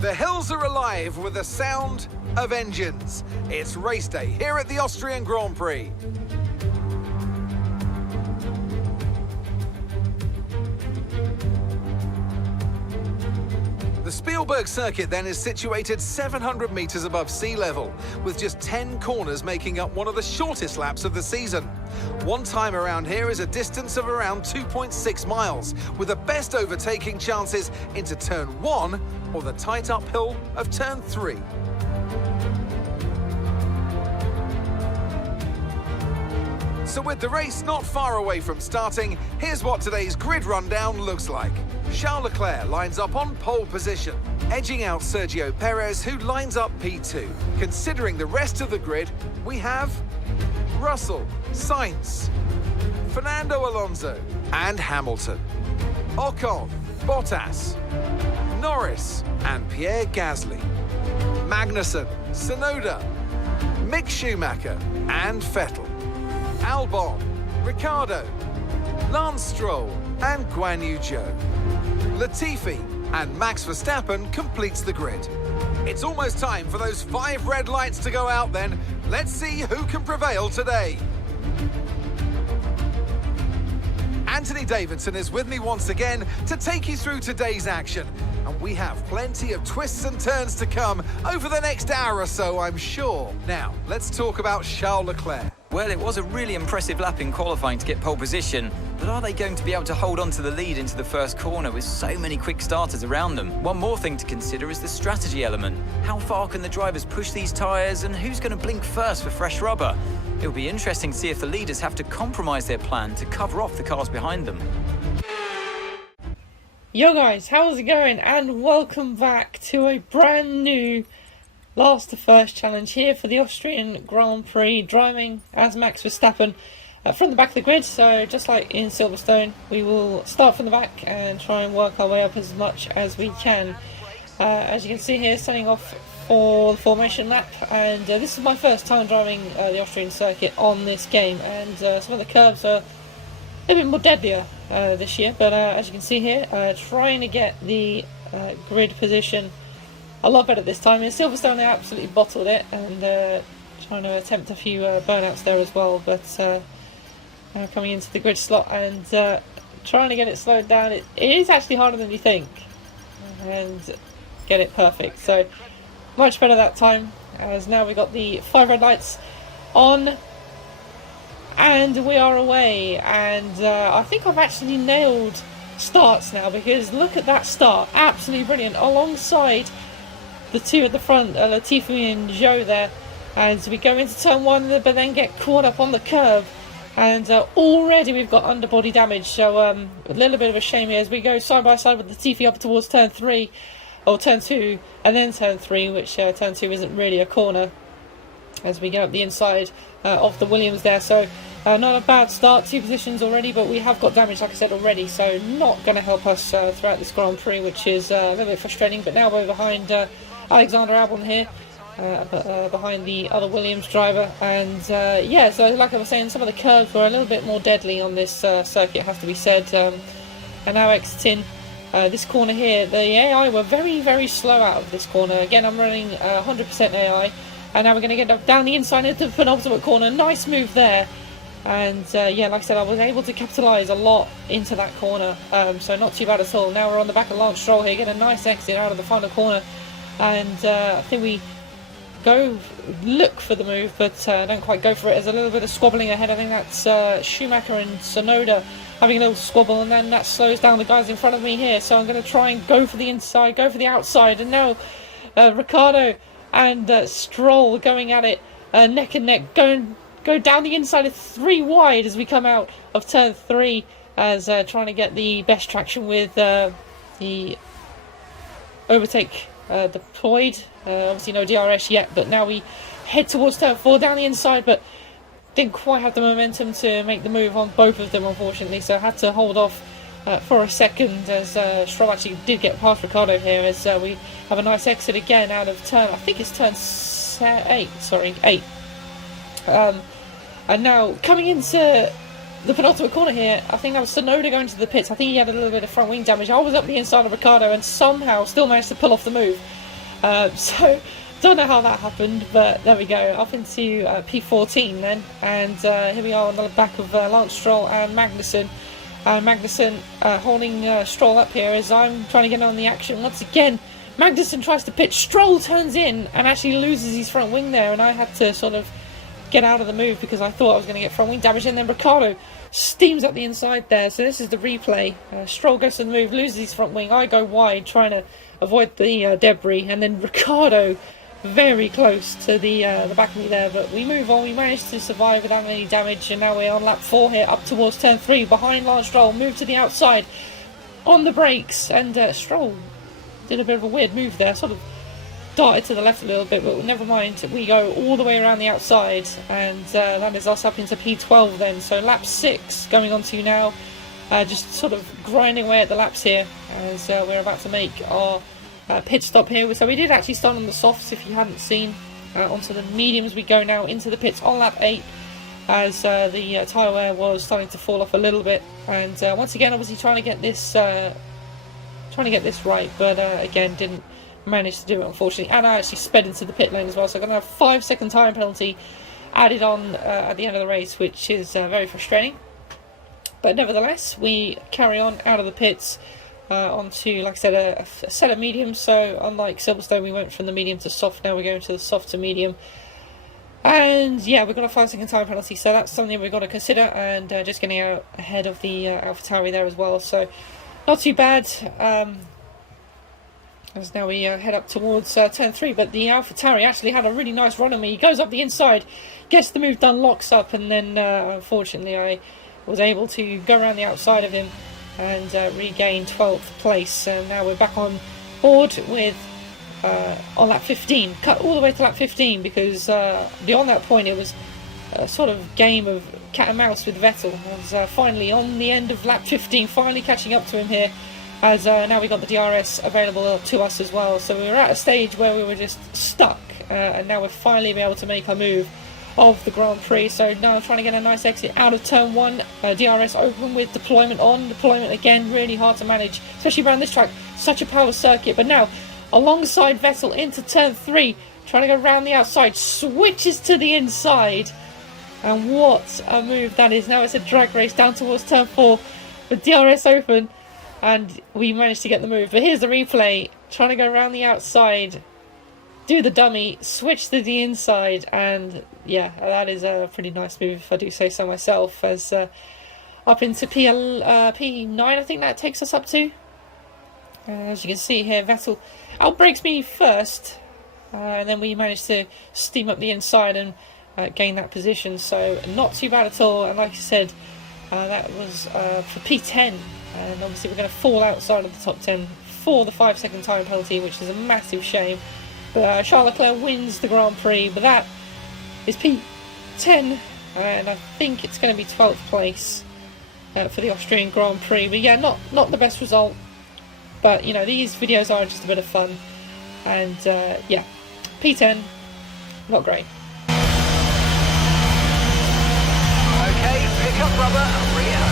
The hills are alive with the sound of engines. It's race day here at the Austrian Grand Prix. The Spielberg circuit then is situated 700 metres above sea level, with just 10 corners making up one of the shortest laps of the season. One time around here is a distance of around 2.6 miles, with the best overtaking chances into turn 1 or the tight uphill of turn 3. So with the race not far away from starting, here's what today's grid rundown looks like. Charles Leclerc lines up on pole position, edging out Sergio Perez, who lines up P2. Considering the rest of the grid, we have Russell, Sainz, Fernando Alonso and Hamilton, Ocon, Bottas, Norris and Pierre Gasly, Magnussen, Tsunoda, Mick Schumacher and Vettel, Albon, Ricciardo, Lance Stroll and Guan Yu Zhou. Latifi and Max Verstappen completes the grid. It's almost time for those 5 red lights to go out then. Let's see who can prevail today. Anthony Davidson is with me once again to take you through today's action. And we have plenty of twists and turns to come over the next hour or so, I'm sure. Now, let's talk about Charles Leclerc. Well, it was a really impressive lap in qualifying to get pole position, but are they going to be able to hold on to the lead into the first corner with so many quick starters around them? One more thing to consider is the strategy element. How far can the drivers push these tyres, and who's going to blink first for fresh rubber? It'll be interesting to see if the leaders have to compromise their plan to cover off the cars behind them. Yo guys, how's it going? And welcome back to a brand new last to first challenge here for the Austrian Grand Prix, driving as Max Verstappen from the back of the grid. So just like in Silverstone, we will start from the back and try and work our way up as much as we can. As you can see here, starting off for the formation lap, and this is my first time driving the Austrian circuit on this game, and some of the curves are a bit more deadlier this year, but as you can see here, trying to get the grid position a lot better this time. In Silverstone they absolutely bottled it, and trying to attempt a few burnouts there as well, but coming into the grid slot and trying to get it slowed down, it is actually harder than you think, and get it perfect. So much better that time, as now we got the 5 red lights on and we are away. And I think I've actually nailed starts now, because look at that start, absolutely brilliant, alongside the 2 at the front, Latifi and Zhou there, and we go into turn 1 but then get caught up on the curve, and already we've got underbody damage. So a little bit of a shame here as we go side by side with Latifi up towards turn 3 or turn 2 and then turn 3, which turn 2 isn't really a corner, as we go up the inside of the Williams there. So not a bad start, 2 positions already, but we have got damage, like I said already, so not going to help us throughout this Grand Prix, which is a little bit frustrating. But now we're behind Alexander Albon here, behind the other Williams driver, and yeah, so like I was saying, some of the curves were a little bit more deadly on this circuit, has to be said. And now exiting this corner here, the AI were very, very slow out of this corner. Again, I'm running 100% AI, and now we're going to get down the inside into the penultimate corner. Nice move there. And yeah, like I said, I was able to capitalise a lot into that corner, so not too bad at all. Now we're on the back of Lance Stroll here, get a nice exit out of the final corner, and I think we go look for the move, but don't quite go for it. There's a little bit of squabbling ahead. I think that's Schumacher and Tsunoda having a little squabble, and then that slows down the guys in front of me here. So I'm going to try and go for the inside, go for the outside, and now Ricciardo and Stroll going at it neck and neck, go down the inside of 3 wide as we come out of turn 3, as trying to get the best traction with the overtake deployed. Obviously no DRS yet, but now we head towards turn 4 down the inside, but didn't quite have the momentum to make the move on both of them, unfortunately, so had to hold off for a second, as Stroll actually did get past Ricciardo here, as we have a nice exit again out of turn, I think it's turn 8. And now coming into the penultimate corner here, I think that was Tsunoda going to the pits. I think he had a little bit of front wing damage. I was up the inside of Ricciardo and somehow still managed to pull off the move. So don't know how that happened, but there we go. Up into P14 then, and here we are on the back of Lance Stroll and Magnussen. Magnussen holding Stroll up here as I'm trying to get on the action once again. Magnussen tries to pitch, Stroll turns in and actually loses his front wing there, and I had to sort of get out of the move because I thought I was going to get front wing damage, and then Ricciardo steams up the inside there. So this is the replay. Stroll goes to the move, loses his front wing. I go wide trying to avoid the debris, and then Ricciardo very close to the back of me there, but we move on. We managed to survive without any damage, and now we're on lap 4 here, up towards turn 3, behind Lance Stroll, move to the outside on the brakes, and Stroll did a bit of a weird move there, sort of darted to the left a little bit, but never mind. We go all the way around the outside, and that is us up into P12 then. So lap 6 going on to now, just sort of grinding away at the laps here as we're about to make our pit stop here. So we did actually start on the softs, if you hadn't seen. Onto the mediums we go now, into the pits on lap 8 as the tyre wear was starting to fall off a little bit, and once again obviously trying to get this right, but again didn't manage to do it, unfortunately. And I actually sped into the pit lane as well, so I'm going to have a 5-second time penalty added on at the end of the race, which is very frustrating. But nevertheless, we carry on out of the pits onto, like I said, a set of mediums. So unlike Silverstone, we went from the medium to soft. Now we're going to the soft to medium. And yeah, we've got a 5-second time penalty, so that's something we've got to consider. And just getting out ahead of the AlphaTauri there as well, so not too bad. As now we head up towards turn 3, but the AlphaTauri actually had a really nice run on me. He goes up the inside, gets the move done, locks up, and then unfortunately I was able to go around the outside of him and regain 12th place. And now we're back on board with on lap 15, cut all the way to lap 15, because beyond that point it was a sort of game of cat and mouse with Vettel. I was finally on the end of lap 15, finally catching up to him here, as now we got the DRS available to us as well. So we were at a stage where we were just stuck, and now we're finally able to make our move of the Grand Prix. So now I'm trying to get a nice exit out of turn 1, DRS open with deployment on. Deployment again really hard to manage, especially around this track, such a power circuit. But now alongside Vettel into turn 3, trying to go around the outside, switches to the inside, and what a move that is. Now it's a drag race down towards turn 4 with DRS open, and we managed to get the move. But here's the replay, trying to go around the outside, do the dummy, switch to the inside, and yeah, that is a pretty nice move if I do say so myself. As up into P9 I think that takes us up to. As you can see here, Vettel outbrakes me first, and then we managed to steam up the inside and gain that position, so not too bad at all. And like I said, that was for P10, and obviously we're going to fall outside of the top 10 for the 5-second time penalty, which is a massive shame. But Charles Leclerc wins the Grand Prix, but that is P10, and I think it's going to be 12th place for the Austrian Grand Prix. But yeah, not the best result, but you know, these videos are just a bit of fun, and yeah, P10, not great. Okay, pick up rubber and Rio.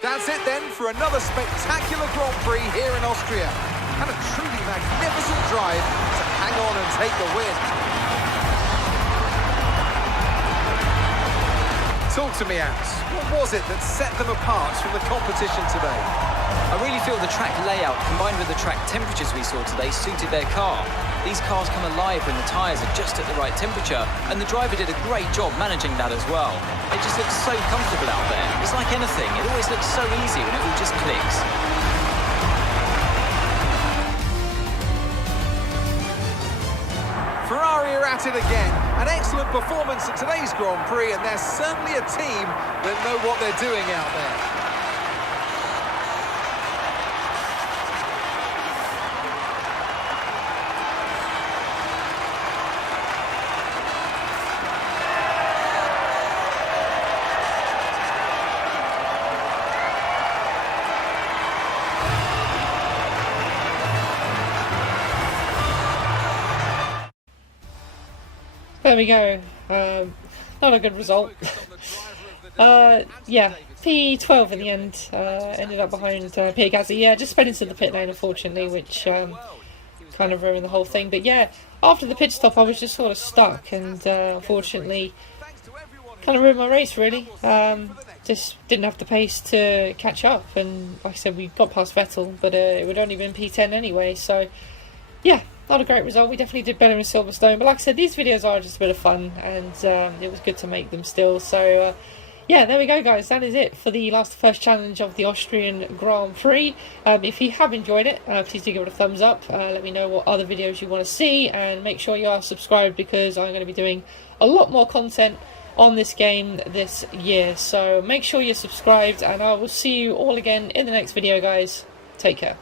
That's it then for another spectacular Grand Prix here in Austria. And a truly magnificent drive to hang on and take the win. Talk to me, Ants. What was it that set them apart from the competition today? I really feel the track layout combined with the track temperatures we saw today suited their car. These cars come alive when the tyres are just at the right temperature, and the driver did a great job managing that as well. It just looks so comfortable out there. It's like anything, it always looks so easy when it all just clicks. Ferrari are at it again. An excellent performance at today's Grand Prix, and they're certainly a team that know what they're doing out there. there we go. Not a good result. Yeah, P12 in the end. Ended up behind Pierre Gasly. Yeah, just sped into the pit lane, unfortunately, which kind of ruined the whole thing. But yeah, after the pit stop, I was just sort of stuck, and unfortunately, kind of ruined my race, really. Just didn't have the pace to catch up, and like I said, we got past Vettel, but it would only been P10 anyway, so yeah, not a great result. We definitely did better in Silverstone, but like I said, these videos are just a bit of fun, and it was good to make them still. So yeah, there we go, guys. That is it for the last first challenge of the Austrian Grand Prix. If you have enjoyed it, please do give it a thumbs up. Let me know what other videos you want to see, and make sure you are subscribed, because I'm going to be doing a lot more content on this game this year. So make sure you're subscribed, and I will see you all again in the next video, guys. Take care.